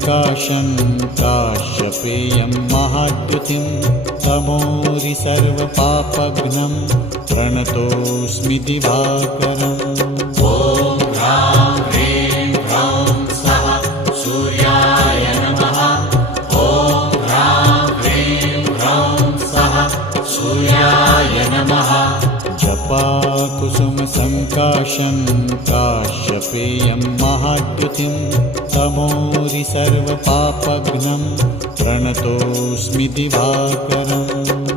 सङ्काशं काश्यपेयं महाद्युतिं तमोरि सर्वपापघ्नं प्रणतोऽस्मि दिवाकरम्। ॐ ह्रां ह्रीं ह्रौं स्वः सूर्याय नमः। ॐ ह्रां ह्रीं ह्रौं स्वः सूर्याय नमः। जपाकुसुमसङ्काशं काश्यपेयं महाद्युतिं तमोरि सर्वपापघ्नं प्रणतोऽस्मि दिवाकरम्।